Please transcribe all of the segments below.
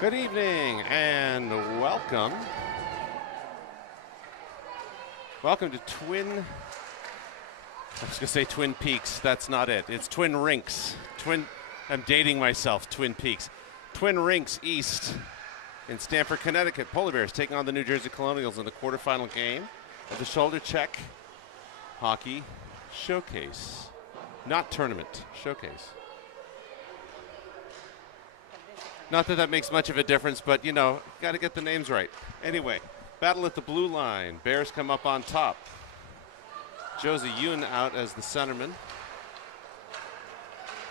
Good evening and welcome. Welcome to I was going to say Twin Peaks. That's not it. It's Twin Rinks. I'm dating myself, Twin Peaks. Twin Rinks East in Stamford, Connecticut. Polar Bears taking on the New Jersey Colonials in the quarterfinal game of the Shoulder Check Hockey Showcase. Not tournament, showcase. Not that that makes much of a difference, but, you know, got to get the names right. Anyway, battle at the blue line. Bears come up on top. Josie Yoon out as the centerman.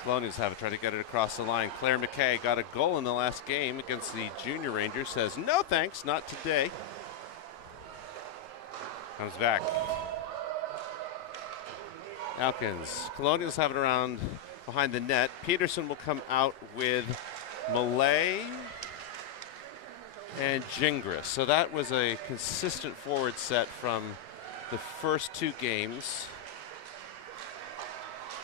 Colonials have it, try to get it across the line. Claire McKay got a goal in the last game against the Junior Rangers. Says, no thanks, not today. Comes back. Elkins. Colonials have it around behind the net. Peterson will come out with Malay and Gingras. So that was a consistent forward set from the first two games.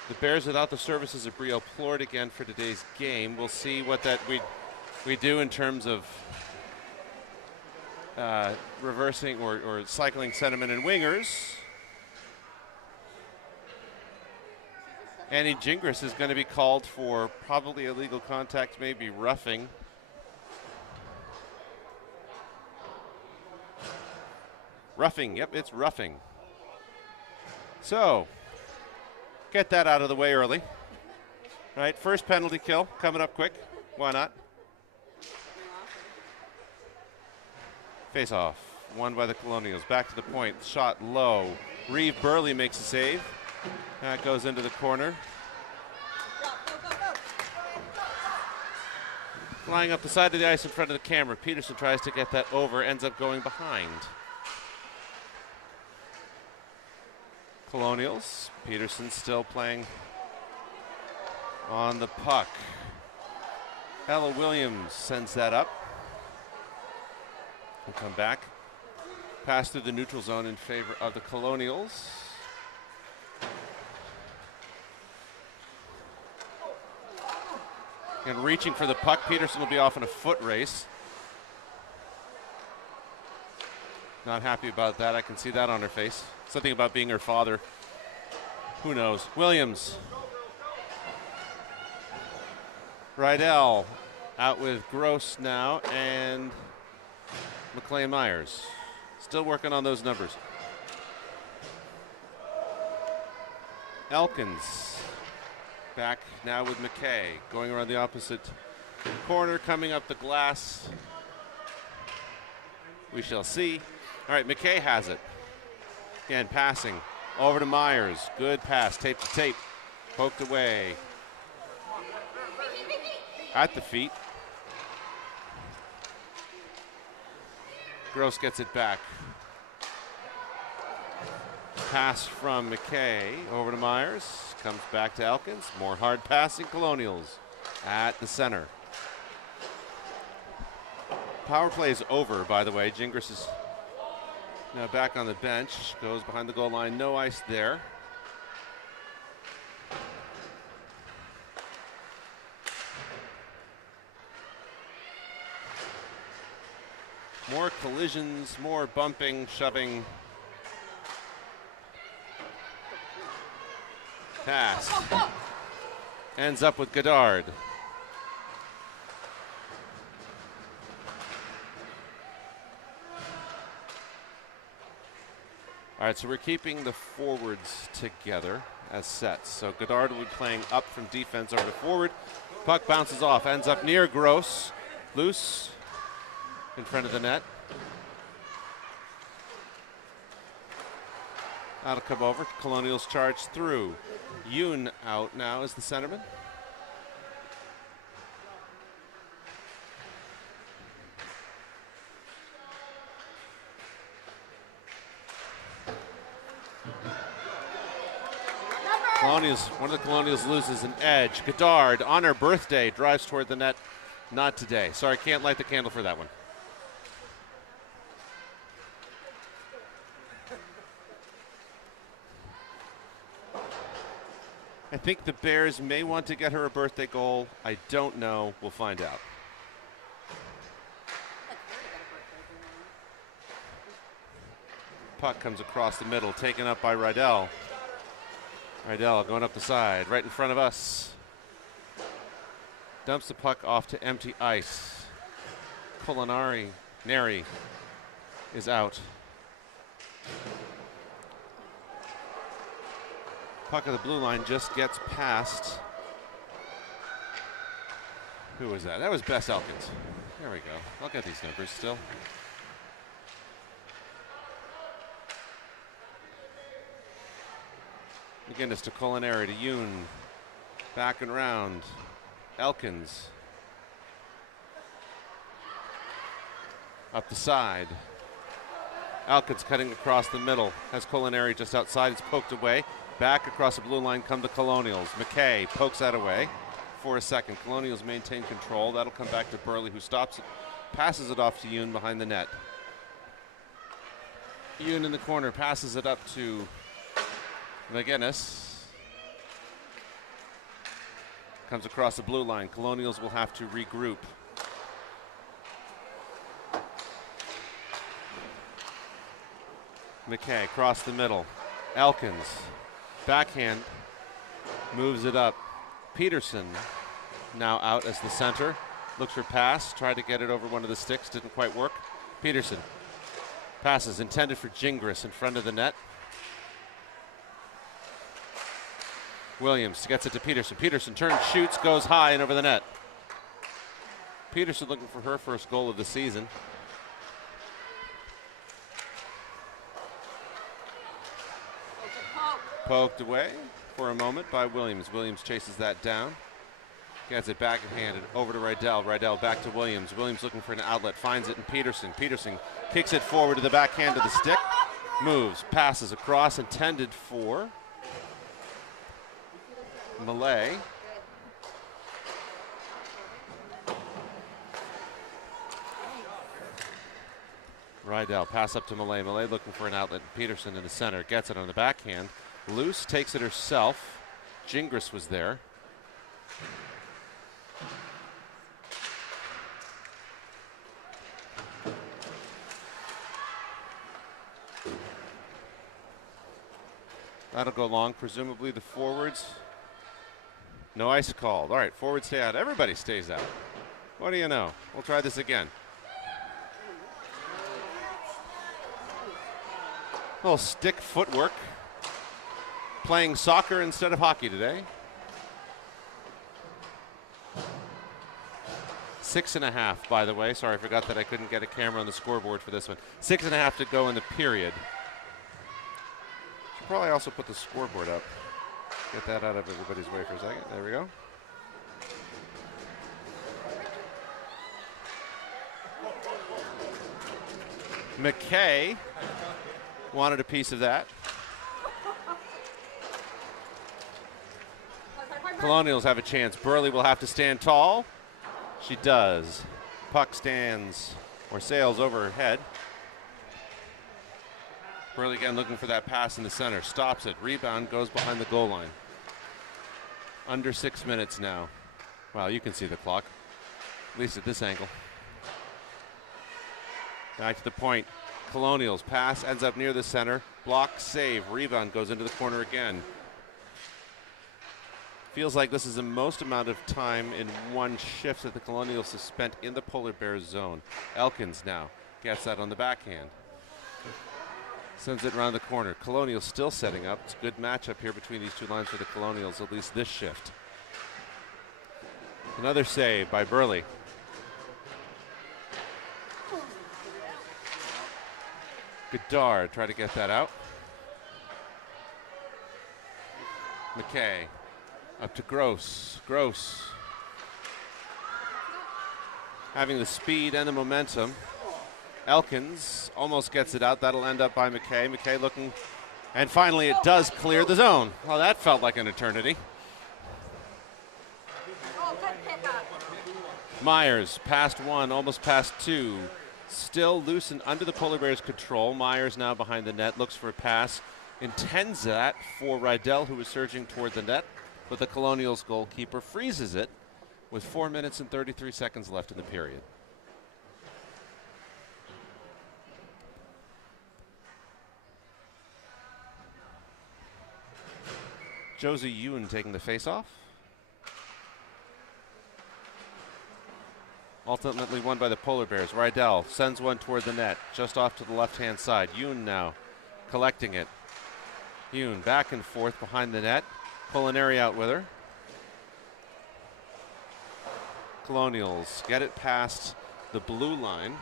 The Bears without the services of Brio Plord again for today's game. We'll see what that we do in terms of reversing or cycling centermen and wingers. Annie Gingras is going to be called for probably illegal contact, maybe roughing. Roughing, yep, it's roughing. So, get that out of the way early. All right, first penalty kill coming up quick. Why not? Face off, won by the Colonials. Back to the point, shot low. Reeve Burley makes a save. That goes into the corner. Flying up the side of the ice in front of the camera. Peterson tries to get that over, ends up going behind. Colonials. Peterson still playing on the puck. Ella Williams sends that up. We'll come back. Pass through the neutral zone in favor of the Colonials. And reaching for the puck, Peterson will be off in a foot race. Not happy about that. I can see that on her face. Something about being her father. Who knows? Williams. Rydell out with Gross now and McLean Myers. Still working on those numbers. Elkins back now with McKay. Going around the opposite corner, coming up the glass. We shall see. All right, McKay has it. Again, passing over to Myers. Good pass, tape to tape. Poked away. At the feet. Gross gets it back. Pass from McKay over to Myers. Comes back to Elkins. More hard passing Colonials at the center. Power play is over, by the way. Gingras is now back on the bench. Goes behind the goal line. No ice there. More collisions, more bumping, shoving. Pass. Ends up with Godard. All right, so we're keeping the forwards together as sets. So Godard will be playing up from defense over to forward. Puck bounces off, ends up near Gross. Loose in front of the net. That'll come over. Colonials charge through. Yoon out now as the centerman. Colonials, one of the Colonials loses an edge. Godard on her birthday drives toward the net. Not today. Sorry, can't light the candle for that one. I think the Bears may want to get her a birthday goal. I don't know. We'll find out. Puck comes across the middle, taken up by Rydell. Rydell going up the side, right in front of us. Dumps the puck off to empty ice. Neri is out. Puck of the blue line just gets past. Who was that? That was Bess Elkins. There we go. I'll get these numbers still. McGinnis to Culinary to Yoon. Back and round. Elkins. Up the side. Elkins cutting across the middle. Has Culinary just outside. It's poked away. Back across the blue line come the Colonials. McKay pokes that away for a second. Colonials maintain control. That'll come back to Burley, who stops it. Passes it off to Yoon behind the net. Yoon in the corner passes it up to McGinnis. Comes across the blue line. Colonials will have to regroup. McKay across the middle. Elkins, backhand, moves it up. Peterson now out as the center. Looks for pass, tried to get it over one of the sticks, didn't quite work. Peterson passes intended for Gingras in front of the net. Williams gets it to Peterson. Peterson turns, shoots, goes high and over the net. Peterson looking for her first goal of the season. Poked away for a moment by Williams. Williams chases that down. Gets it backhanded over to Rydell. Rydell back to Williams. Williams looking for an outlet. Finds it in Peterson. Peterson kicks it forward to the backhand of the stick. Moves, passes across, intended for Malay. Rydell pass up to Malay. Malay looking for an outlet. Peterson in the center. Gets it on the backhand. Loose takes it herself. Gingras was there. That'll go long. Presumably the forwards. No ice called. All right, forwards stay out. Everybody stays out. What do you know? We'll try this again. A little stick footwork. Playing soccer instead of hockey today. 6.5, by the way. Sorry, I forgot that I couldn't get a camera on the scoreboard for this one. 6.5 to go in the period. Should probably also put the scoreboard up. Get that out of everybody's way for a second. There we go. McKay wanted a piece of that. Colonials have a chance. Burley will have to stand tall. She does. Puck stands or sails over her head. Burley again looking for that pass in the center. Stops it. Rebound goes behind the goal line. Under 6 minutes now. Wow, you can see the clock. At least at this angle. Back to the point. Colonials pass ends up near the center. Block, save. Rebound goes into the corner again. Feels like this is the most amount of time in one shift that the Colonials have spent in the Polar Bears zone. Elkins now gets that on the backhand. Sends it around the corner. Colonials still setting up. It's a good matchup here between these two lines for the Colonials, at least this shift. Another save by Burley. Godard try to get that out. McKay up to Gross. Gross having the speed and the momentum. Elkins almost gets it out. That'll end up by McKay. McKay looking, and finally it does clear the zone. Well, that felt like an eternity. Myers past one, almost past two. Still loose and under the Polar Bears' control. Myers now behind the net, looks for a pass. Intends that for Rydell, who is surging toward the net, but the Colonials goalkeeper freezes it with 4 minutes and 33 seconds left in the period. Josie Yoon taking the face-off. Ultimately won by the Polar Bears. Rydell sends one toward the net, just off to the left-hand side. Yoon now collecting it. Yoon back and forth behind the net. Culinary out with her. Colonials get it past the blue line.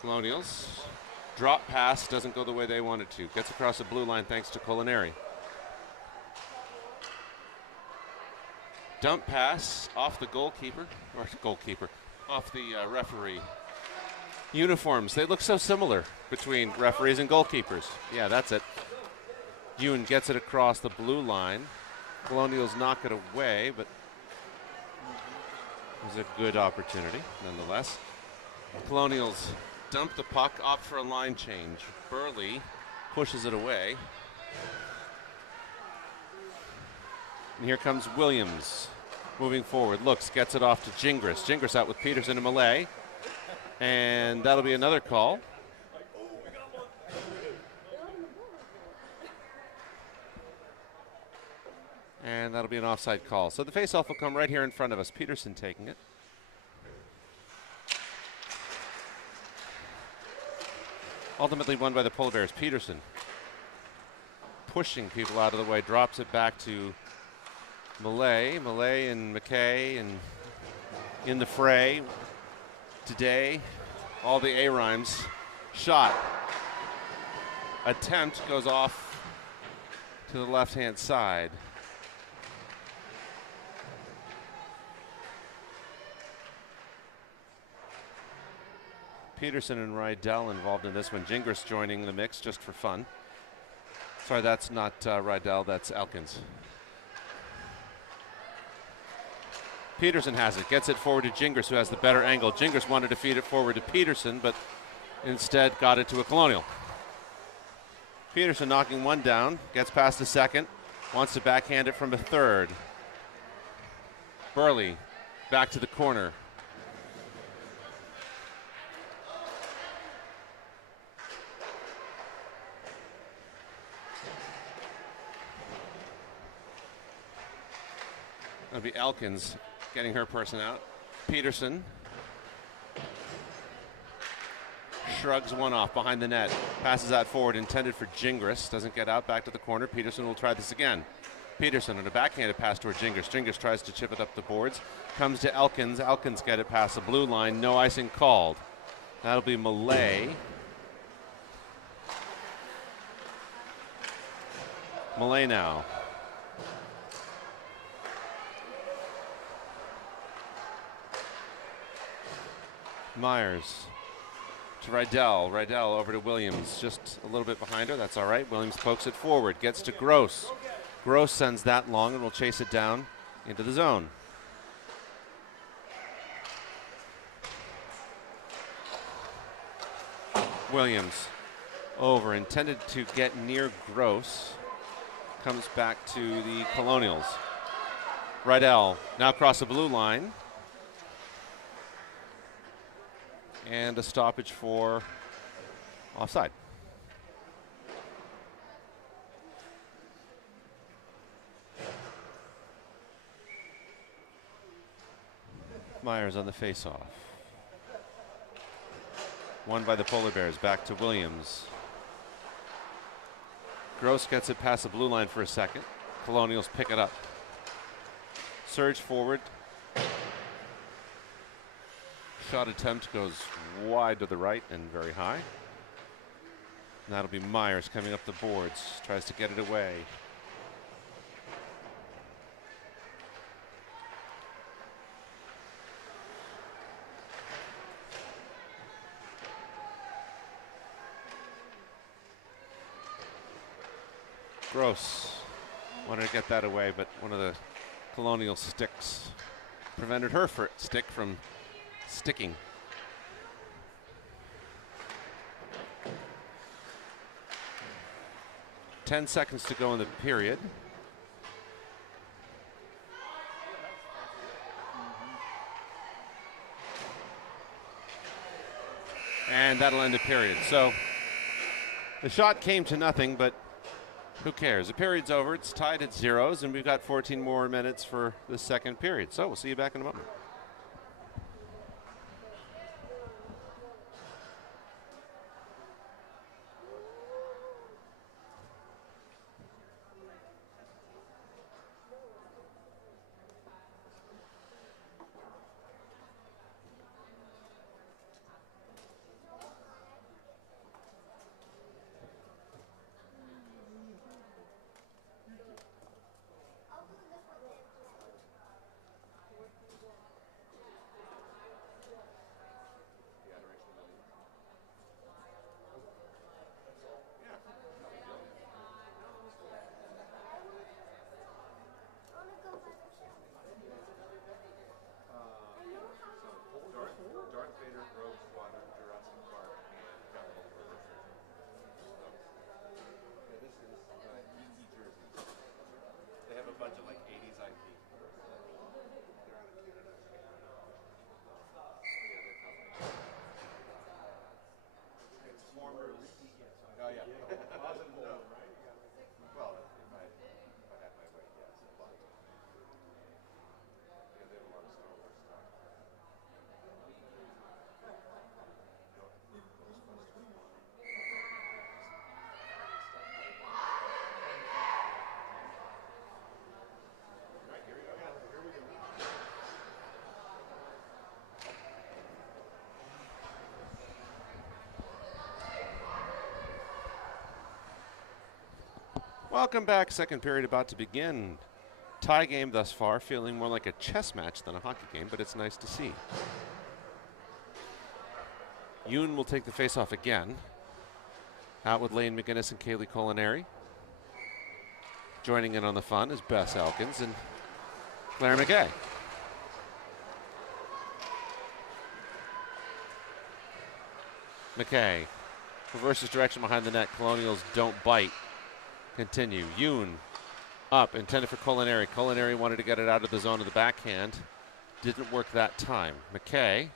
Colonials. Drop pass doesn't go the way they wanted to. Gets across the blue line thanks to Culinary. Dump pass off the goalkeeper, off the referee. Uniforms, they look so similar between referees and goalkeepers. Yeah, that's it. Yoon gets it across the blue line. Colonials knock it away, but it was a good opportunity nonetheless. Colonials dump the puck, opt for a line change. Burley pushes it away. And here comes Williams moving forward. Looks, gets it off to Gingras. Gingras out with Peterson and Malay. And that'll be another call. And that'll be an offside call. So the faceoff will come right here in front of us. Peterson taking it. Ultimately won by the Polar Bears. Peterson pushing people out of the way, drops it back to Malay. Malay and McKay and in the fray today. All the A-rhymes. Shot. Attempt goes off to the left-hand side. Peterson and Rydell involved in this one. Gingras joining the mix just for fun. Sorry, that's not Rydell, that's Elkins. Peterson has it, gets it forward to Gingras, who has the better angle. Gingras wanted to feed it forward to Peterson, but instead got it to a Colonial. Peterson knocking one down, gets past a second, wants to backhand it from a third. Burley back to the corner. That'll be Elkins getting her person out. Peterson shrugs one off behind the net. Passes that forward, intended for Gingras. Doesn't get out, back to the corner. Peterson will try this again. Peterson on a backhanded pass toward Gingras. Gingras tries to chip it up the boards. Comes to Elkins. Elkins get it past the blue line. No icing called. That'll be Malay. Malay now. Myers to Rydell. Rydell over to Williams. Just a little bit behind her. That's all right. Williams pokes it forward. Gets to Gross. Gross sends that long and will chase it down into the zone. Williams over. Intended to get near Gross. Comes back to the Colonials. Rydell now across the blue line. And a stoppage for offside. Myers on the faceoff. Won by the Polar Bears. Back to Williams. Gross gets it past the blue line for a second. Colonials pick it up. Surge forward. Shot attempt goes wide to the right and very high. And that'll be Myers coming up the boards. Tries to get it away. Gross wanted to get that away, but one of the Colonial sticks prevented her stick from sticking. 10 seconds to go in the period. And that'll end the period. So the shot came to nothing, but who cares? The period's over. It's tied at zeros, and we've got 14 more minutes for the second period. So we'll see you back in a moment. Welcome back. Second period about to begin. Tie game thus far, feeling more like a chess match than a hockey game, but it's nice to see. Yoon will take the faceoff again. Out with Lane McGinnis and Kaylee Culinary. Joining in on the fun is Bess Elkins and Claire McGay. McKay reverses direction behind the net. Colonials don't bite. Continue. Yoon up, intended for Culinary. Culinary wanted to get it out of the zone of the backhand. Didn't work that time. McKay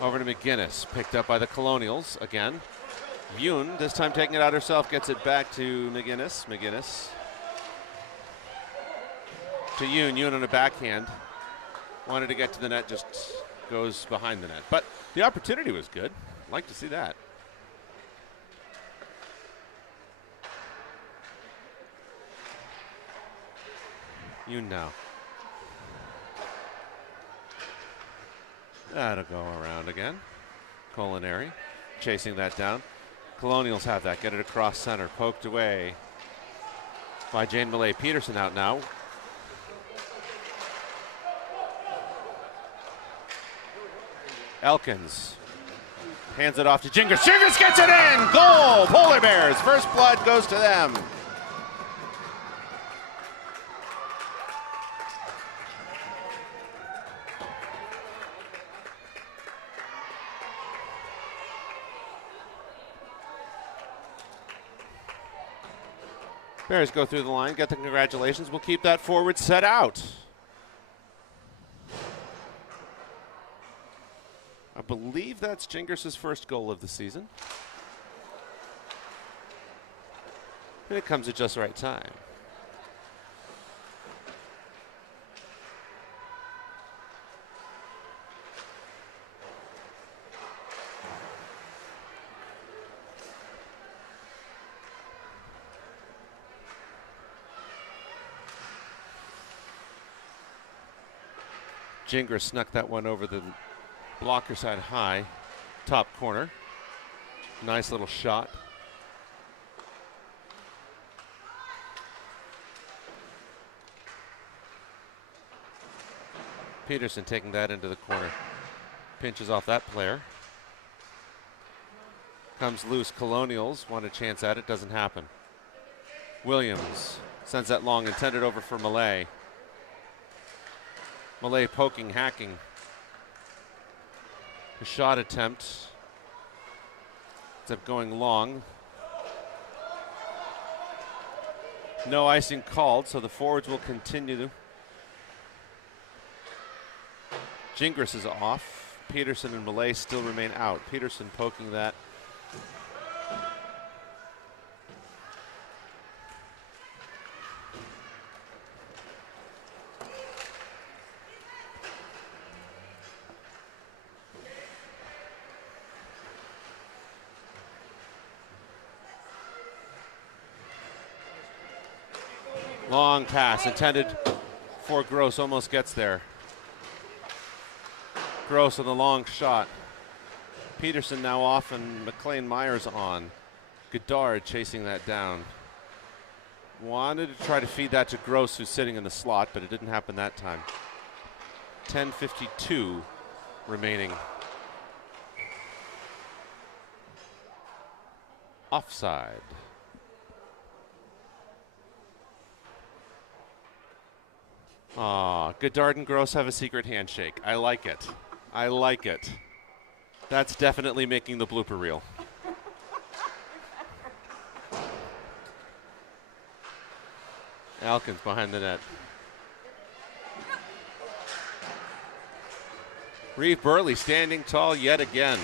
over to McGinnis. Picked up by the Colonials again. Yoon, this time taking it out herself, gets it back to McGinnis. McGinnis to Yoon. Yoon on a backhand. Wanted to get to the net, just goes behind the net. But the opportunity was good. Like to see that. Yoon now. That'll go around again. Culinary chasing that down. Colonials have that. Get it across center. Poked away by Jane Millay. Peterson out now. Elkins hands it off to Gingras. Gingras gets it in! Goal! Polar Bears. First blood goes to them. Bears go through the line, get the congratulations. We'll keep that forward set out. I believe that's Gingras' first goal of the season. And it comes at just the right time. Gingras snuck that one over the blocker side high, top corner. Nice little shot. Peterson taking that into the corner. Pinches off that player. Comes loose. Colonials want a chance at it. Doesn't happen. Williams sends that long, intended over for Millay. Millay poking, hacking. A shot attempt. It's up going long. No icing called, so the forwards will continue to. Gingras is off. Peterson and Millay still remain out. Peterson poking that. Long pass intended for Gross, almost gets there. Gross on the long shot. Peterson now off and McLean Myers on. Goddard chasing that down. Wanted to try to feed that to Gross, who's sitting in the slot, but it didn't happen that time. 10:52 remaining. Offside. Goddard and Gross have a secret handshake. I like it. I like it. That's definitely making the blooper reel. Alkins behind the net. Reeve Burley standing tall yet again.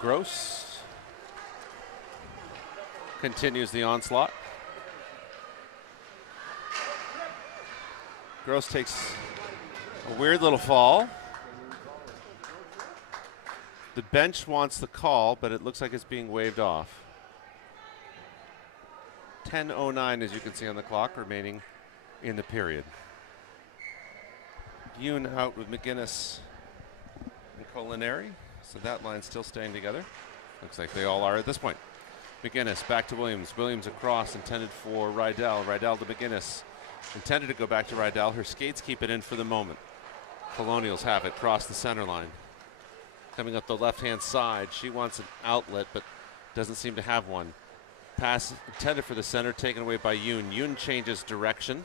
Gross continues the onslaught. Gross takes a weird little fall. The bench wants the call, but it looks like it's being waved off. 10:09, as you can see on the clock, remaining in the period. Yoon out with McGinnis and Colonials. So that line's still staying together. Looks like they all are at this point. McGinnis back to Williams. Williams across, intended for Rydell. Rydell to McGinnis. Intended to go back to Rydell. Her skates keep it in for the moment. Colonials have it, cross the center line. Coming up the left-hand side. She wants an outlet, but doesn't seem to have one. Pass intended for the center, taken away by Yoon. Yoon changes direction.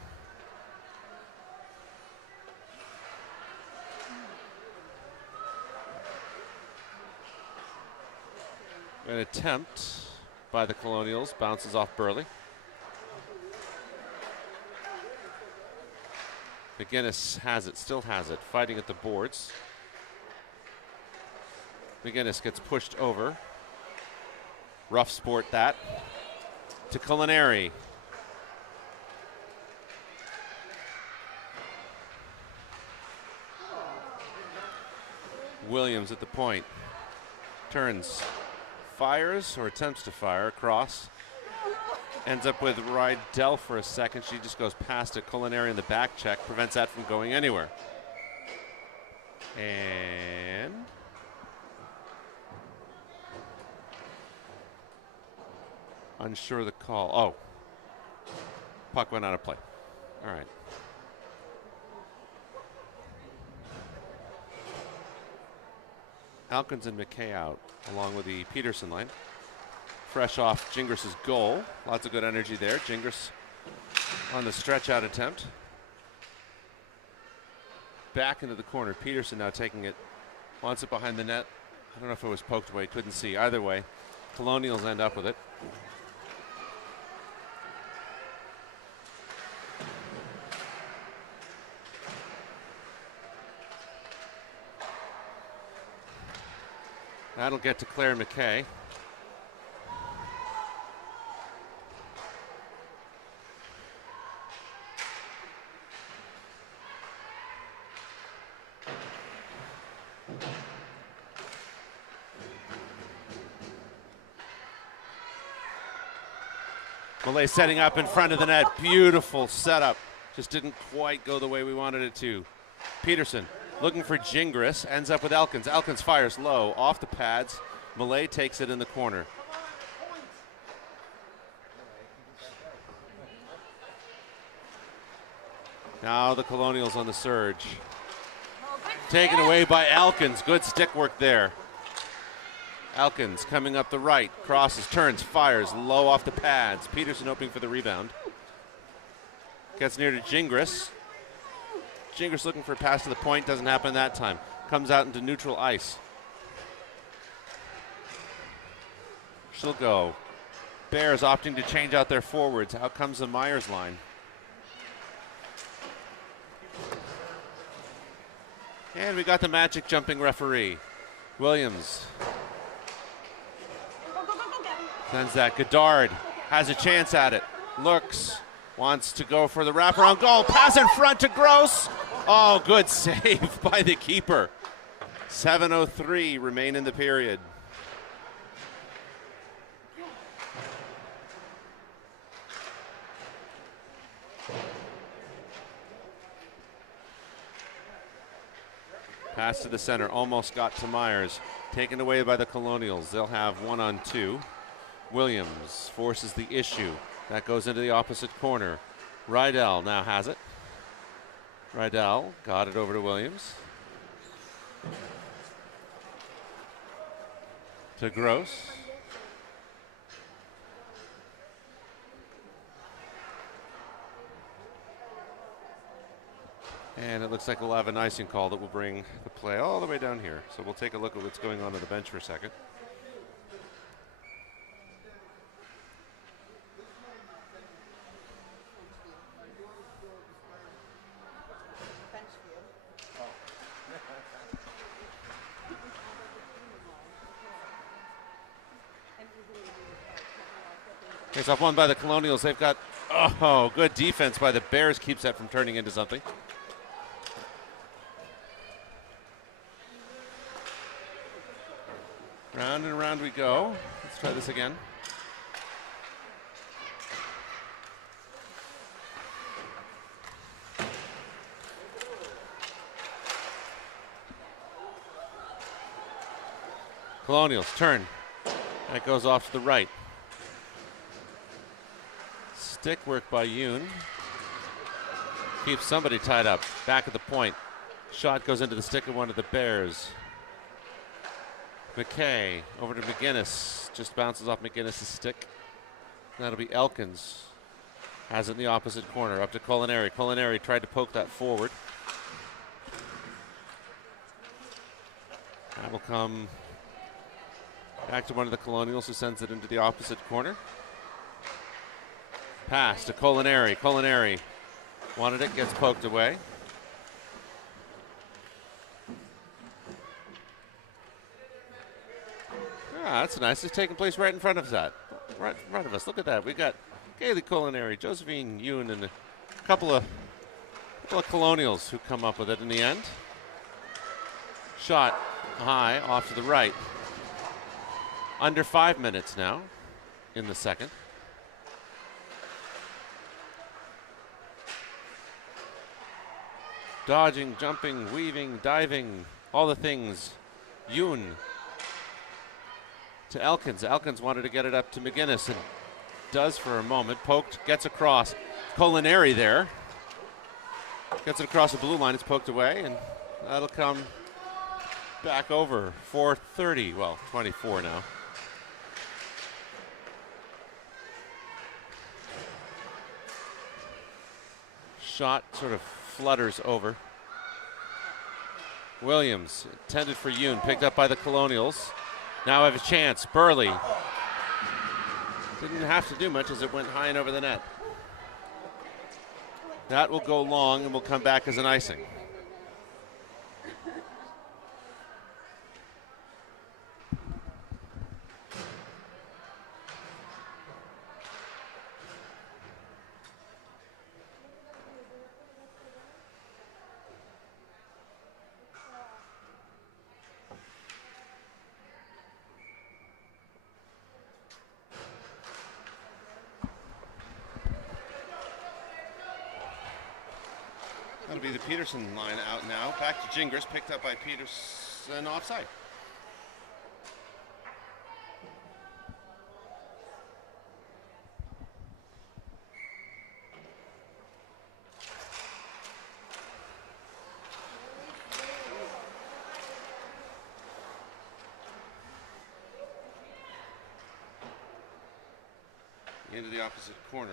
An attempt by the Colonials, bounces off Burley. McGinnis has it, still has it, fighting at the boards. McGinnis gets pushed over. Rough sport that. To Culinary. Williams at the point. Turns. Fires or attempts to fire across. Ends up with Rydell for a second. She just goes past it. Culinary in the back check prevents that from going anywhere. And unsure of the call. Oh, puck went out of play. All right. Alkins and McKay out, along with the Peterson line. Fresh off Gingras' goal. Lots of good energy there. Gingras on the stretch out attempt. Back into the corner. Peterson now taking it. Wants it behind the net. I don't know if it was poked away. Couldn't see. Either way, Colonials end up with it. That'll get to Claire McKay. Millay setting up in front of the net. Beautiful setup. Just didn't quite go the way we wanted it to. Peterson looking for Gingras, ends up with Elkins. Elkins fires low, off the pads. Millay takes it in the corner. Now the Colonials on the surge. Taken away by Elkins. Good stick work there. Elkins coming up the right, crosses, turns, fires, low off the pads. Peterson hoping for the rebound. Gets near to Gingras. Gingras looking for a pass to the point, doesn't happen that time. Comes out into neutral ice. She'll go. Bears opting to change out their forwards. Out comes the Myers line. And we got the magic jumping referee. Williams sends that. Goddard has a chance at it. Looks, wants to go for the wraparound goal. Pass in front to Gross. Oh, good save by the keeper. 7:03 remain in the period. Pass to the center, almost got to Myers. Taken away by the Colonials. They'll have 1-on-2. Williams forces the issue. That goes into the opposite corner. Rydell now has it. Rydell got it over to Williams. To Gross. And it looks like we'll have an icing call that will bring the play all the way down here. So we'll take a look at what's going on the bench for a second. It's off one by the Colonials. They've got, oh, good defense by the Bears keeps that from turning into something. Round and round we go. Let's try this again. Colonials turn. That goes off to the right. Stick work by Yoon. Keeps somebody tied up. Back at the point. Shot goes into the stick of one of the Bears. McKay over to McGinnis. Just bounces off McGinnis' stick. That'll be Elkins. Has it in the opposite corner. Up to Culinary. Culinary tried to poke that forward. That will come back to one of the Colonials who sends it into the opposite corner. Pass to Culinary. Culinary wanted it, gets poked away. Ah, that's nice. It's taking place right in front of that. Right in front of us. Look at that. We got Kaylee Culinary, Josephine Yoon, and a couple of Colonials who come up with it in the end. Shot high off to the right. Under 5 minutes now in the second. Dodging, jumping, weaving, diving, all the things. Yoon to Elkins. Elkins wanted to get it up to McGinnis and does for a moment. Poked, gets across. Culinary there. Gets it across the blue line. It's poked away, and that'll come back over. 4:30, well, 24 now. Shot sort of flutters over. Williams, intended for Yoon, picked up by the Colonials. Now have a chance. Burley didn't have to do much as it went high and over the net. That will go long and will come back as an icing. That'll be the Peterson line out now. Back to Gingras, picked up by Peterson offside. into the opposite corner.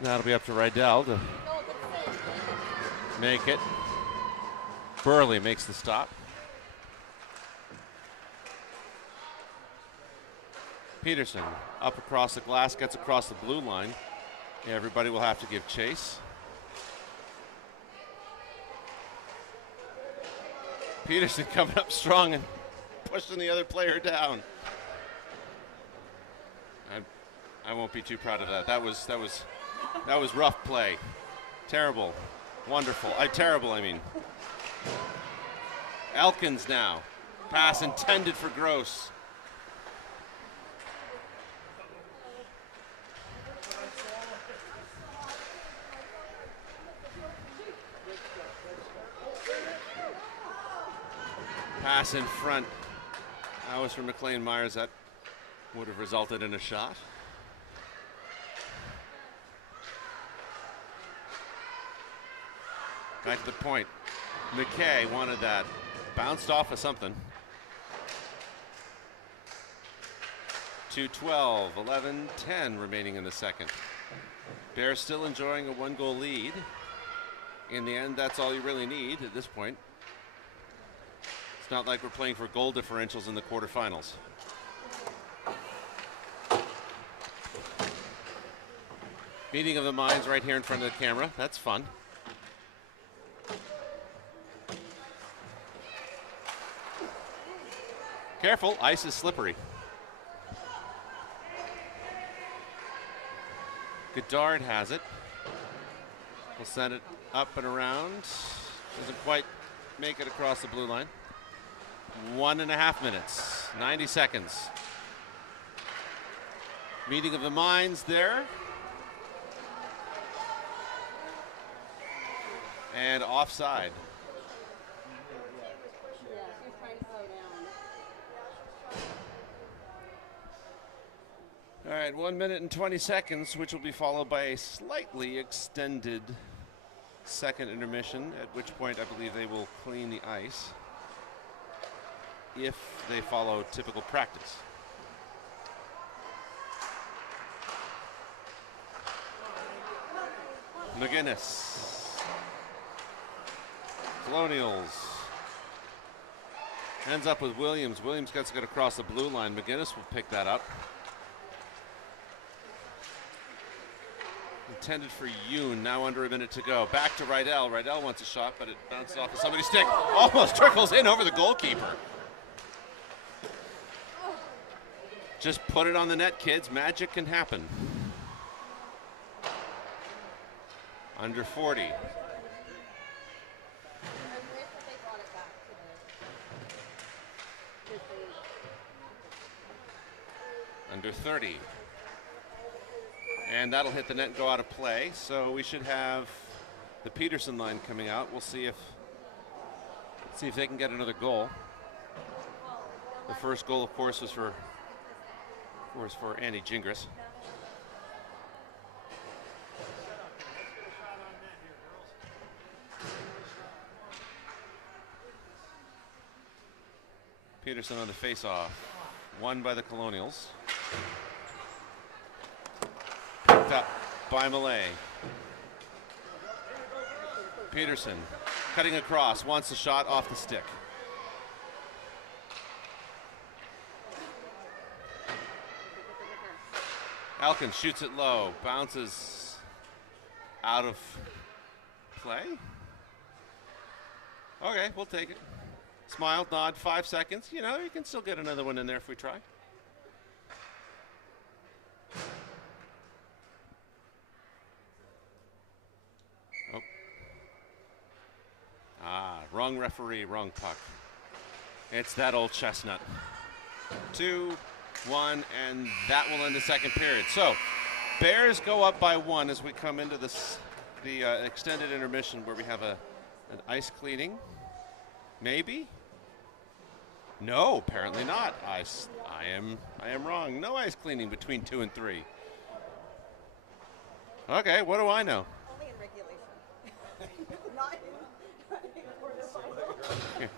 That'll be up to Rydell to make it. Burley makes the stop. Peterson up across the glass, gets across the blue line. Everybody will have to give chase. Peterson coming up strong and pushing the other player down. I won't be too proud of that. That was rough play. Terrible. Wonderful. Terrible, I mean. Elkins now. Pass intended for Gross. Pass in front. That was from McLean Myers. That would have resulted in a shot. Back to the point. McKay wanted that. Bounced off of something. 2:12, 11-10 remaining in the second. Bears still enjoying a one-goal lead. In the end, that's all you really need at this point. It's not like we're playing for goal differentials in the quarterfinals. Meeting of the minds right here in front of the camera. That's fun. Careful, ice is slippery. Goddard has it. We'll send it up and around. Doesn't quite make it across the blue line. 1.5 minutes, 90 seconds. Meeting of the minds there. And offside. All right, 1 minute and 20 seconds, which will be followed by a slightly extended second intermission, at which point I believe they will clean the ice if they follow typical practice. McGinnis. Colonials. Ends up with Williams. Williams gets to get across the blue line. McGinnis will pick that up. Intended for Yoon, now under a minute to go. Back to Rydell. Rydell wants a shot, but it bounces off of somebody's stick. Almost trickles in over the goalkeeper. Just put it on the net, kids. Magic can happen. Under 40. Under 30. And that'll hit the net and go out of play. So we should have the Peterson line coming out. We'll see if they can get another goal. The first goal, of course, was for Andy Gingras. Peterson on the face-off. Won by the Colonials. Picked up by Malay. Peterson cutting across, wants the shot off the stick. Elkins shoots it low, bounces out of play. Okay, we'll take it. Smile, nod, 5 seconds. You know, you can still get another one in there if we try. Oh. Wrong referee, wrong puck. It's that old chestnut. 2-1, and that will end the second period. So, Bears go up by 1 as we come into the extended intermission where we have an ice cleaning. Maybe? No, apparently not. I am wrong. No ice cleaning between 2 and 3. Okay, what do I know? Only in regulation. Not in quarterfinals.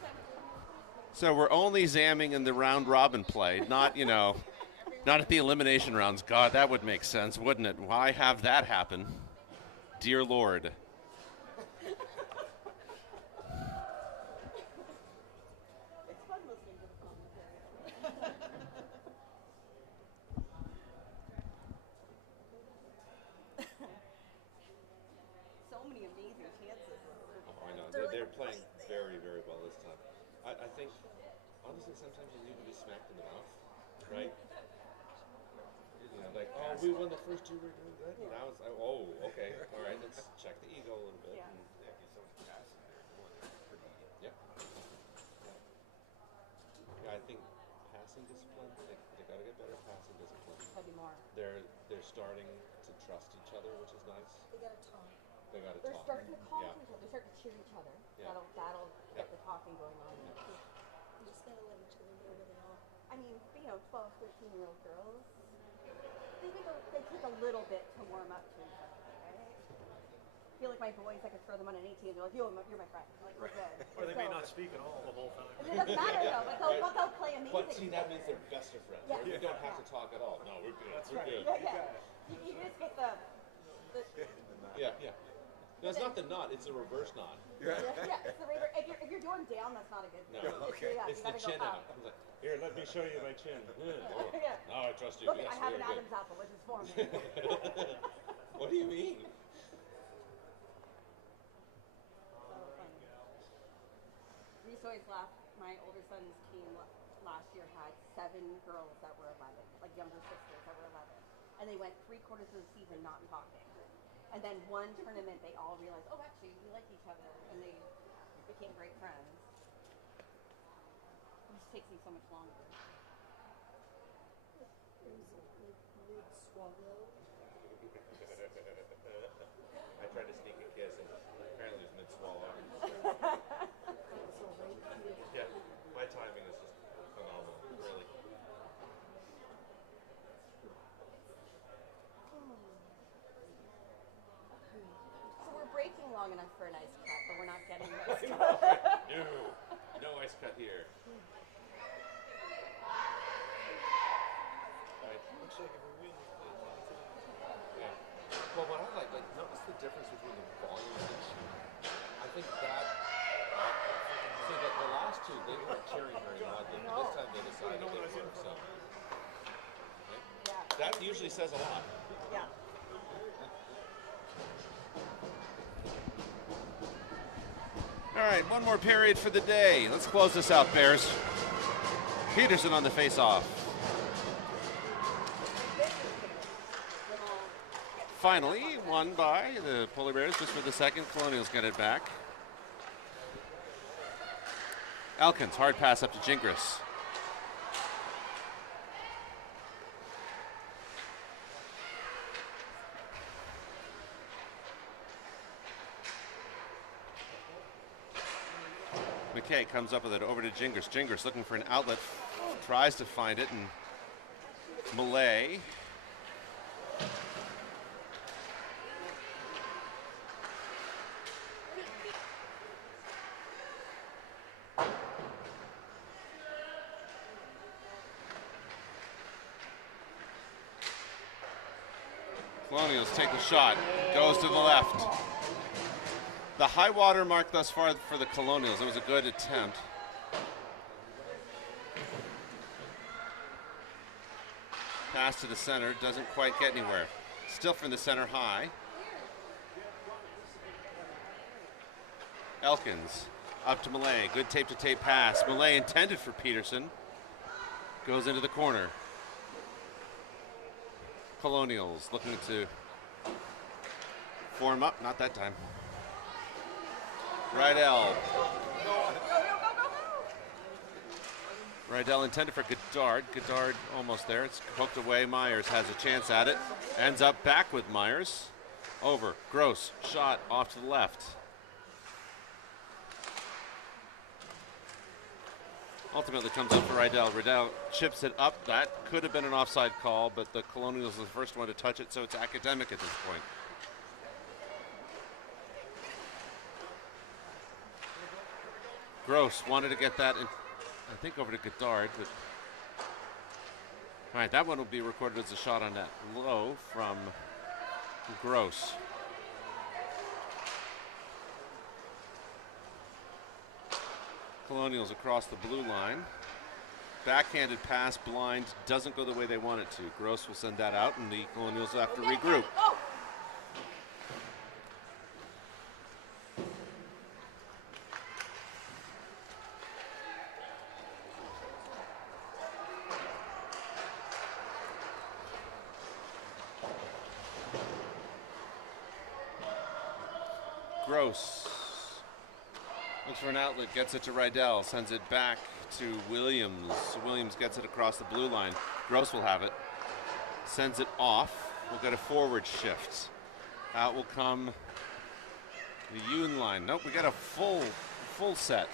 So we're only zamming in the round robin play, not, not at the elimination rounds. God, that would make sense, wouldn't it? Why have that happen? Dear Lord. It's fun listening to the commentary. So many amazing chances. Oh, I know. They're They're like playing right there. very, very well this time. I think, honestly, sometimes you need to be smacked in the mouth, right? Like, oh, we won the first two, we're doing good. And now it's, oh, okay, all right, let's check the ego a little bit. Yeah. And, yep. Yeah, I think passing discipline, they got to get better at passing discipline. Probably more. They're starting to trust each other, which is nice. They gotta talk. They got to They're talk. starting to call Yeah. to each other. They're starting to cheer each other. Yeah. That'll Yeah. get the talking going on. Yeah. You just gotta let each other know where they are. I mean, 12, 13-year-old girls, they take a little bit to warm up to each other, right? I feel like my boys, I could throw them on an 18, they're like, you're my friend. Like, we're good. Or they may So- not speak at all the whole time. It doesn't matter though, but they'll play amazing. But see, that means they're best of friends. Yeah. Right? We don't have to talk at all. No, we're good. That's We're right. good. You just get the Yeah, yeah. No, it's not the nod, it's the reverse nod. yeah, it's the reaver. If you're doing down, that's not a good thing. No. It's, yeah, It's you the gotta chin go out. up. I'm like, here, let me show you my chin. Oh, Yeah. now I trust you. Look, Yes, I have very an good. Adam's apple, which is for me. What do you mean? So funny. We used to always laugh. My older son's team last year had 7 girls that were 11, like younger sisters that were 11, and they went 3/4 of the season not talking. And then one tournament, they all realized, oh, actually, we like each other, and they became great friends. It just takes me so much longer. Mid-swallow. I tried to sneak a kiss, and apparently it was mid-swallow. Yeah, my timing is just phenomenal, really. So we're breaking long enough for an ice cut, but we're not getting an ice cut. No ice cut here. Right. Looks like if we win, Yeah. Well, what I like, notice the difference between the volume and the cheer. I think that, see, that the last two, they weren't cheering very loudly. This time they decided they were, so. Okay. Yeah. That usually says a lot. Yeah. All right, one more period for the day. Let's close this out, Bears. Peterson on the face-off. Finally, won by the Polar Bears just for the second. Colonials get it back. Elkins, hard pass up to Gingras. McKay comes up with it over to Gingras. Gingras looking for an outlet, tries to find it, and Malay. Colonials take the shot, goes to the left. The high water mark thus far for the Colonials. It was a good attempt. Pass to the center, doesn't quite get anywhere. Still from the center high. Elkins up to Malay. Good tape-to-tape pass. Malay intended for Peterson. Goes into the corner. Colonials looking to form up. Not that time. Rydell. Rydell intended for Goddard. Goddard almost there. It's poked away. Myers has a chance at it. Ends up back with Myers. Over. Gross. Shot off to the left. Ultimately comes up for Rydell. Rydell chips it up. That could have been an offside call, but the Colonials are the first one to touch it, so it's academic at this point. Gross wanted to get that, I think, over to Godard, but all right, that one will be recorded as a shot on net. Low from Gross. Colonials across the blue line. Backhanded pass, blind, doesn't go the way they want it to. Gross will send that out, and the Colonials will have to regroup. Gross looks for an outlet, gets it to Rydell, sends it back to Williams. Williams gets it across the blue line. Gross will have it, sends it off. We'll get a forward shift. Out will come the Yoon line. Nope, we got a full set.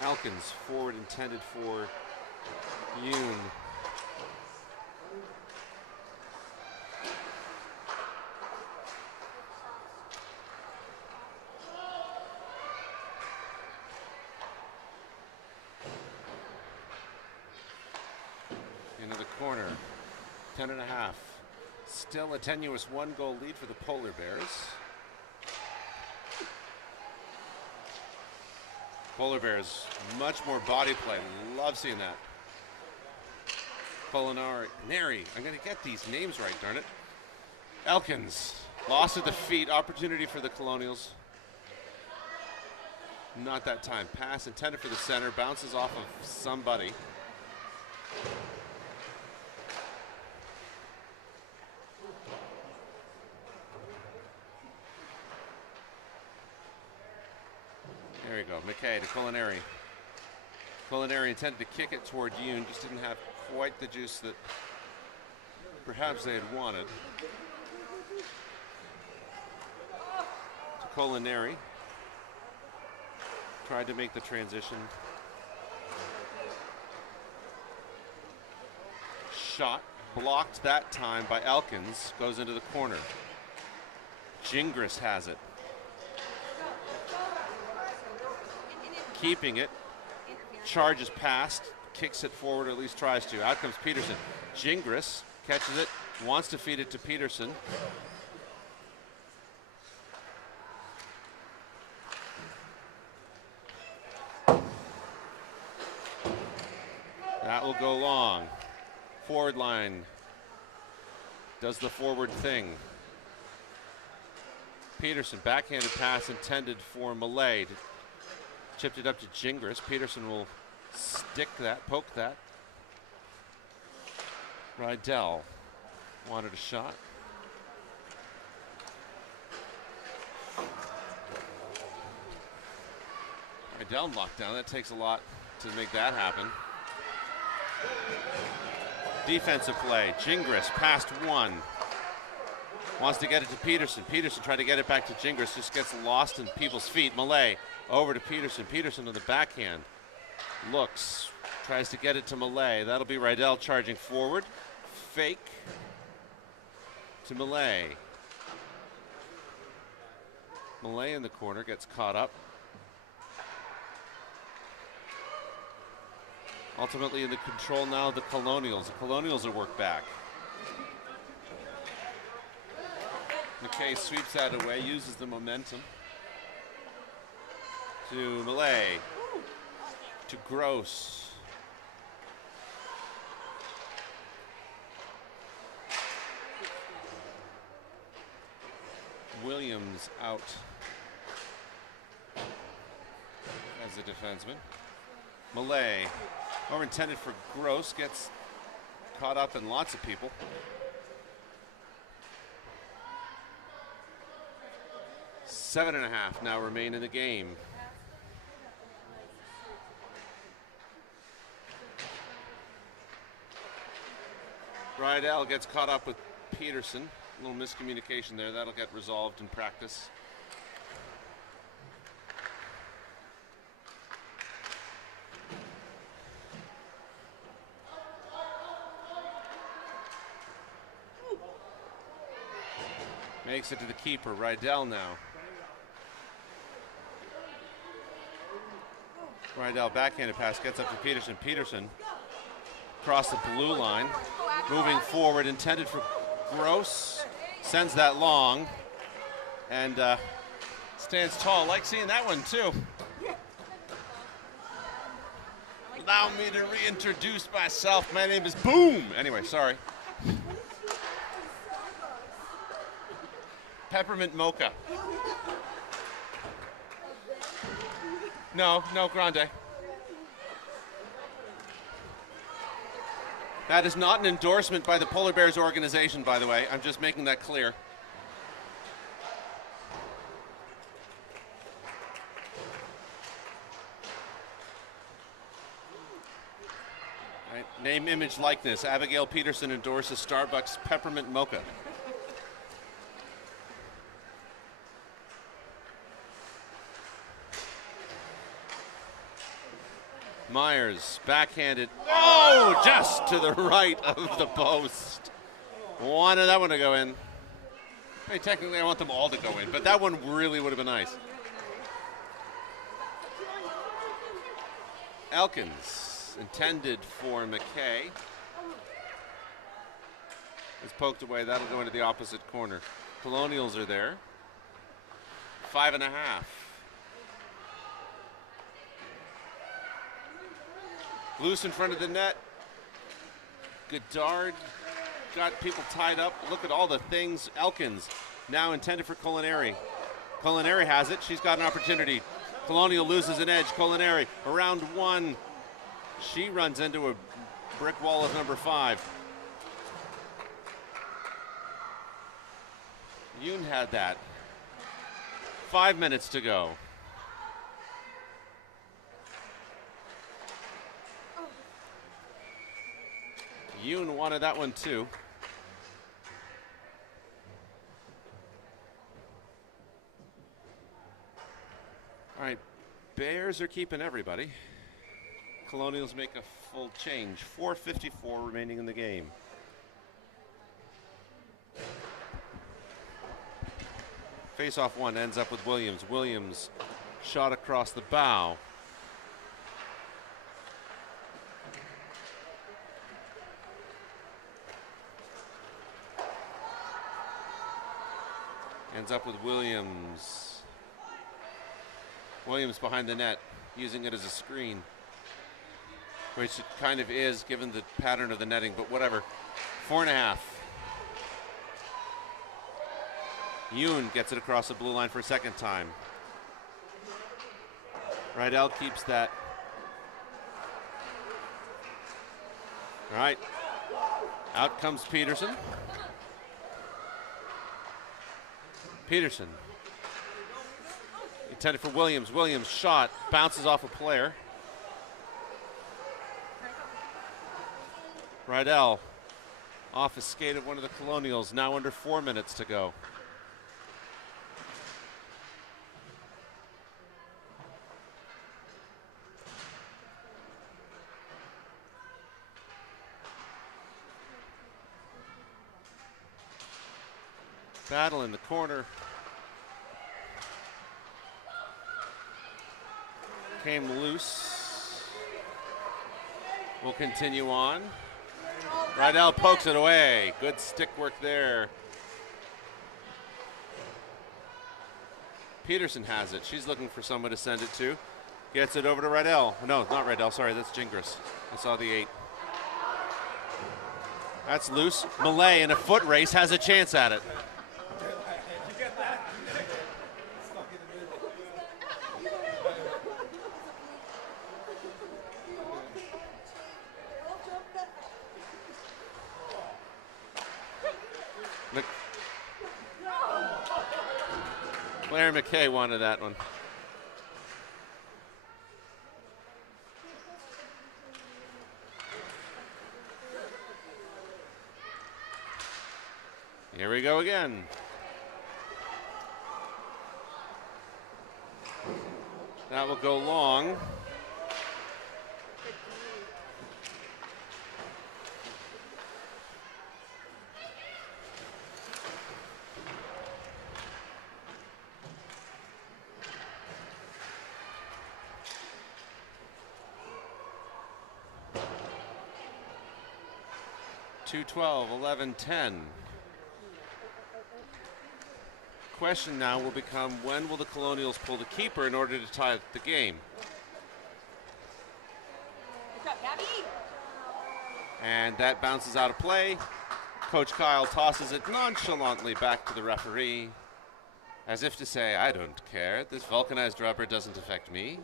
Elkins, forward intended for Yoon. Into the corner, 10 and a half. Still a tenuous 1-goal lead for the Polar Bears. Polar Bears, much more body play. Love seeing that. Neri, I'm going to get these names right, darn it. Elkins, lost at the feet, opportunity for the Colonials. Not that time. Pass intended for the center, bounces off of somebody. There you go, McKay to Culinary. Culinary intended to kick it toward Yoon, just didn't have quite the juice that perhaps they had wanted. To Culinary. Tried to make the transition. Shot, blocked that time by Elkins, goes into the corner. Gingras has it. Keeping it, charges past, kicks it forward, or at least tries to. Out comes Peterson. Gingras catches it, wants to feed it to Peterson. That will go long. Forward line does the forward thing. Peterson, backhanded pass intended for Malay. Chipped it up to Gingras. Peterson will stick that, poke that. Rydell wanted a shot. Rydell locked down. That takes a lot to make that happen. Defensive play. Gingras past one. Wants to get it to Peterson. Peterson trying to get it back to Gingras. Just gets lost in people's feet. Malay over to Peterson. Peterson to the backhand. Looks. Tries to get it to Malay. That'll be Rydell charging forward. Fake to Malay. Malay in the corner gets caught up. Ultimately in the control now, the Colonials. The Colonials will work back. McKay sweeps that away, uses the momentum. To Malay. To Gross. Williams out as a defenseman. Malay, over intended for Gross, gets caught up in lots of people. 7.5 now remain in the game. Rydell gets caught up with Peterson. A little miscommunication there. That'll get resolved in practice. Makes it to the keeper, Rydell now. Rydell backhanded pass, gets up to Peterson. Peterson across the blue line, moving forward, intended for Gross. Sends that long, and stands tall. Like seeing that one too. Allow me to reintroduce myself. My name is Boom. Anyway, sorry. Peppermint mocha. No, grande. That is not an endorsement by the Polar Bears organization, by the way. I'm just making that clear. Right. Name, image, likeness. Abigail Peterson endorses Starbucks Peppermint Mocha. Myers, backhanded. Oh, just to the right of the post. Wanted that one to go in. Hey, technically, I want them all to go in, but that one really would have been nice. Elkins, intended for McKay. Is poked away. That'll go into the opposite corner. Colonials are there. 5.5. Loose in front of the net. Goddard got people tied up. Look at all the things. Elkins now intended for Culinary. Culinary has it. She's got an opportunity. Colonial loses an edge. Culinary around one. She runs into a brick wall of number 5. Yoon had that. 5 minutes to go. Yoon wanted that one too. All right, Bears are keeping everybody. Colonials make a full change. 4:54 remaining in the game. Face-off one ends up with Williams. Williams shot across the bow. Ends up with Williams. Williams behind the net, using it as a screen. Which it kind of is, given the pattern of the netting, but whatever. 4.5. Yoon gets it across the blue line for a second time. Rydell keeps that. All right. Out comes Peterson. Peterson. Intended for Williams. Williams shot. Bounces off a player. Rydell off a skate of one of the Colonials. Now under 4 minutes to go. Battle in the corner. Came loose. We'll continue on. Rydell pokes it away. Good stick work there. Peterson has it. She's looking for someone to send it to. Gets it over to Rydell. No, not Rydell. Sorry, that's Gingras. I saw the 8. That's loose. Malay in a foot race has a chance at it. Claire McKay wanted that one. Here we go again. That will go long. 2-12, 11-10. Question now will become, when will the Colonials pull the keeper in order to tie the game? Good job, Gabby. And that bounces out of play. Coach Kyle tosses it nonchalantly back to the referee, as if to say, I don't care. This vulcanized rubber doesn't affect me.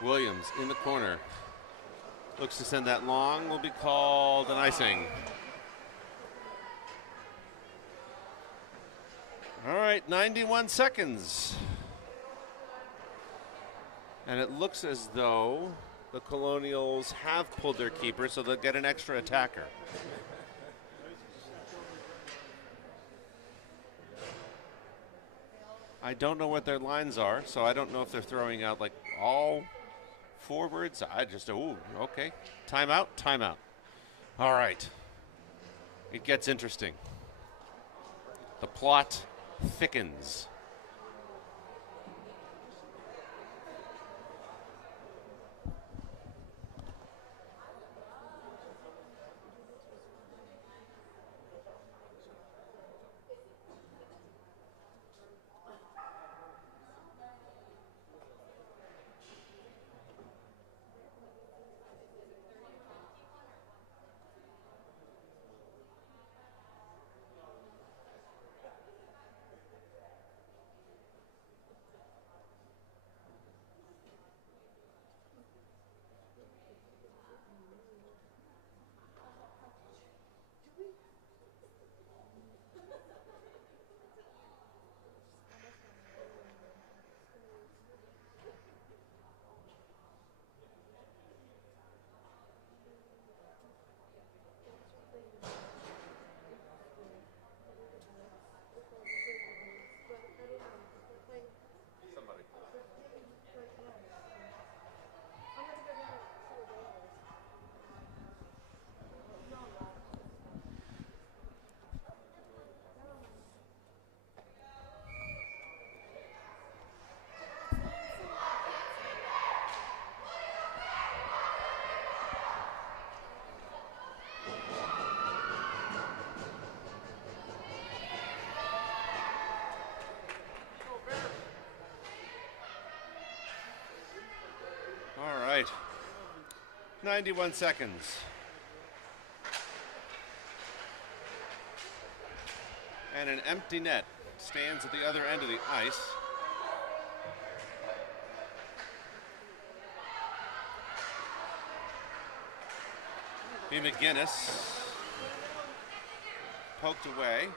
Williams in the corner. Looks to send that long, will be called an icing. All right, 91 seconds. And it looks as though the Colonials have pulled their keeper, so they'll get an extra attacker. I don't know what their lines are, so I don't know if they're throwing out like all forwards. I just, okay. Timeout, timeout. All right. It gets interesting. The plot thickens. All right. 91 seconds. And an empty net stands at the other end of the ice. B. McGinnis poked away.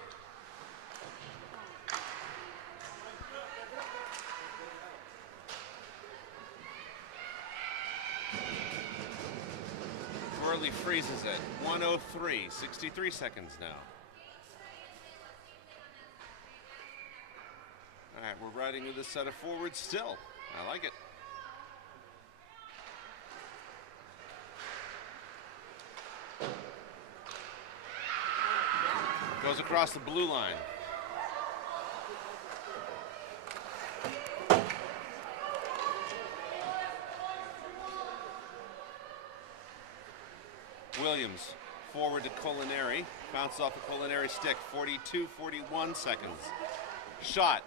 Worley freezes it. 1:03, 63 seconds now. All right, we're riding with this set of forwards still. I like it. Goes across the blue line. Williams forward to Culinary. Bounces off the Culinary stick. 42-41 seconds. Shot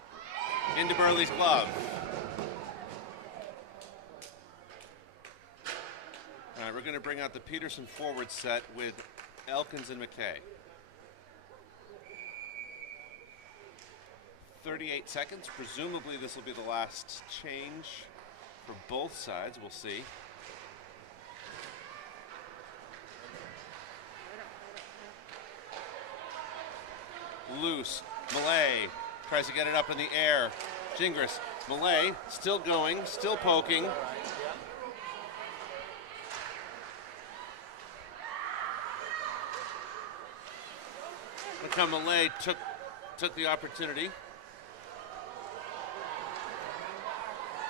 into Burley's glove. All right, we're going to bring out the Peterson forward set with Elkins and McKay. 38 seconds. Presumably this will be the last change for both sides. We'll see. Loose. Millay tries to get it up in the air. Gingras. Millay still going, still poking. Look how Millay took the opportunity.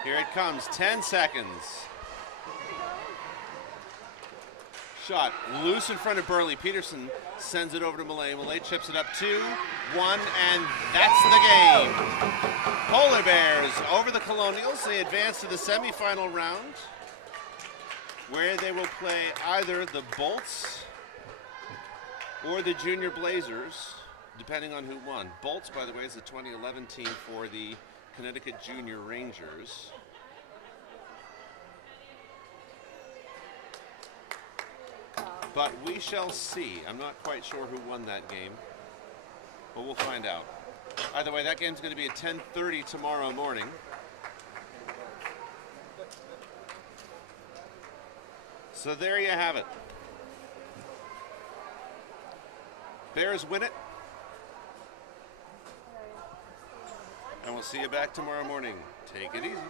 Here it comes, 10 seconds. Shot loose in front of Burley. Peterson sends it over to Millay. Millay chips it up 2-1, and that's the game. Polar Bears over the Colonials. They advance to the semifinal round, where they will play either the Bolts or the Junior Blazers, depending on who won. Bolts, by the way, is the 2011 team for the Connecticut Junior Rangers. But we shall see. I'm not quite sure who won that game, but we'll find out. Either way, that game's going to be at 10:30 tomorrow morning. So there you have it. Bears win it. And we'll see you back tomorrow morning. Take it easy.